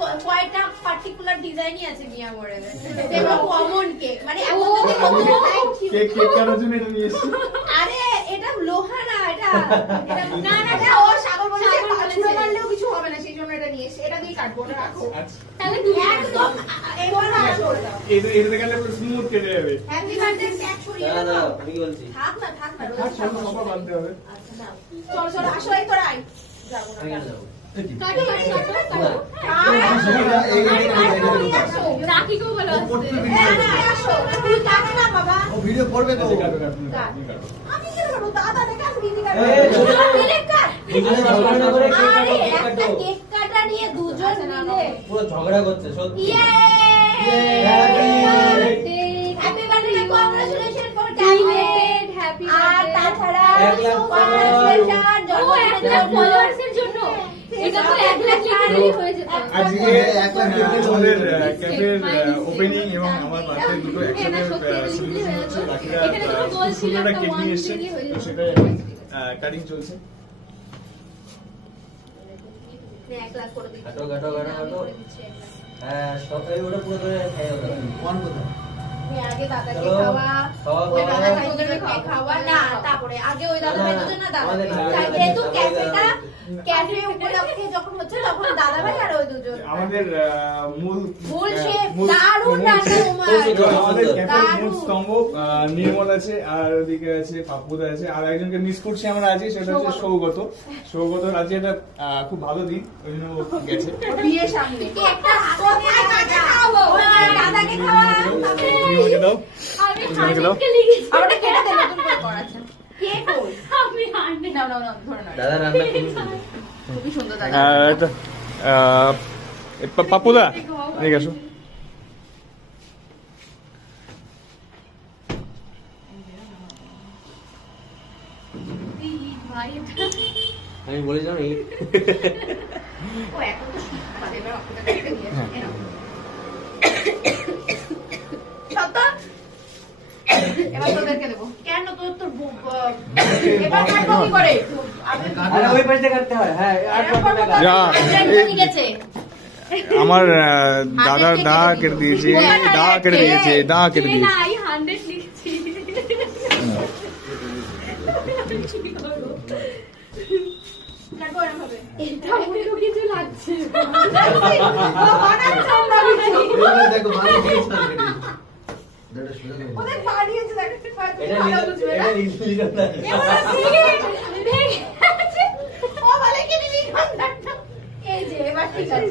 কয়টা পার্টিকুলার ডিজাইনই আছে মিয়া মডেলে, যেগুলো কমন কেক, মানে এখন যদি কেক কাটার জন্য এটা নিয়ে এসেছি। আরে এটা লোহা না, এটা না না না, ও সাগর বলেছে ছুঁড়ে মারলেও কিছু হবে না, সেই জন্য এটা নিয়ে এসে এটা দিয়ে কাটবো না, রাখো। তাহলে তুমি একদম এবার না করে দাও। এটা গেলে পুরো স্মুথ কেটে যাবে। হ্যাপি বার্থডে কেক ছড়িয়ে দাদা দাও। আমি কি বলছি? থাক না আর সব সব বাঁধতে হবে। আচ্ছা না চল চল আসো, এই তোরা আয়। যাবো না, আমি কেন যাবো? কাটো কাটো কাটো রাকিকেও বলো আসতে। আসো, তুই কাটো না বাবা। ও ভিডিও করবে তো। আচ্ছা, কাটো, কাটো, কাটো, কাটো। আমি কি করবো? দাদা দেখে আসবি, দিদি কাটো। এই, ছোট কেক কাট। এখানে ঝগড়া করে কেক কাটো, আরে কেক একটা কাটো। কেক কাটা নিয়ে দুজন মিলে পুরো ঝগড়া করছে সত্যি। ইয়ে happy birthday, congratulation for candidate, happy আর তাছাড়া 1 লাখ কংগ্রাচুলেশন জন্মদিনের ফলোয়ার্স এর জন্য। এটা তো 1 লাখ লিটারেলি হয়ে যেত। আজকে এক লাখ আমাদের ক্যাফের ওপেনিং এবং আমার বার্থডে দুটো একসাথে সেলিব্রেশন হচ্ছে। বাকিরা সুন্দর একটা কেক নিয়ে এসেছে, তো সেটাই এখন কাটিং চলছে। 1 লাখ করে দিচ্ছি। কাটো কাটো কাটো কাটো। হ্যাঁ সবাই ওটা পুরো করে খাই হবে। কোন কথা? তুমি আগে দাদাকে চলো, খাওয়া, খাওয়া ওই দাওয়া। দাদা ভাইদের খাওয়া না, তারপরে আগে ওই দাদা ভাই দুজন না দাদা আমাদের ভাই। দাদা ভাই, যেহেতু দাদা ভাই, ক্যাফেটা দাদা ক্যাফে উপলক্ষে যখন হচ্ছে তখন দাদা ভাই আর ওই দুজন। আমাদের মূল মূল শেফ মূল- দারুণ মূল রান্না শেফ- তোমার। প্রচুর। আমাদের ক্যাফের মূল দারুণ। স্তম্ভ নির্মল আছে, আর ওদিকে আছে পাপ্পুদা আছে, আর একজনকে মিস করছি আমরা আছি, সেটা হচ্ছে সৌগত। সৌগত আজকে একটা খুব ভালো দিন, ওই জন্য ও গেছে। বিয়ে সামনে কেকটা কোথায় কাকে খাওয়াবো? দাদাকে খাওয়া। নির্মলকে দাও। আমি তোমাকে দাও। হানিফকে লিখেছি। আমারটা কেটে দে, নতুন করে করাচ্ছে। কে কই? আমি হানি নাও নাও নাও, ধরে নাও। দাদা রান্না খুবই সুন্দর। খুবই সুন্দর দাদা। একটা পাপ্পুদা এদিকে আসো। ভাই আমি বলেছিলাম এই ও এখন তো শীতকাল, এবার অতটা দেখে দিয়ে আসো। এ নাও। সত্য? এবার তোদেরকে দেবো। কেন তোর তোর এবার কাটবো কি করে? আমি আরে ওই পাশে কাটতে হয়। হ্যাঁ আর কত টাকা? যা লিখেছে। আমার দাদার দা কেটে দিয়েছে, দা কেটে দিয়েছে, দা কেটে দিয়েছে। না, আমি 100 লিখেছি। কাটবো এরকম ভাবে। এটা অন্য কিছু লাগছে। বানাচ্ছে আমরা কিছু। এবার দেখো ভালো জিনিস আছে। দাদা সোজা করো। ওদের বানিয়েছে দেখো, তুমি এটা ভালো বুঝবে না। এটা লিখে না। এবার ভেঙে গেছে। ও বলে কি লিখুন না। এই যে এবার ঠিক আছে।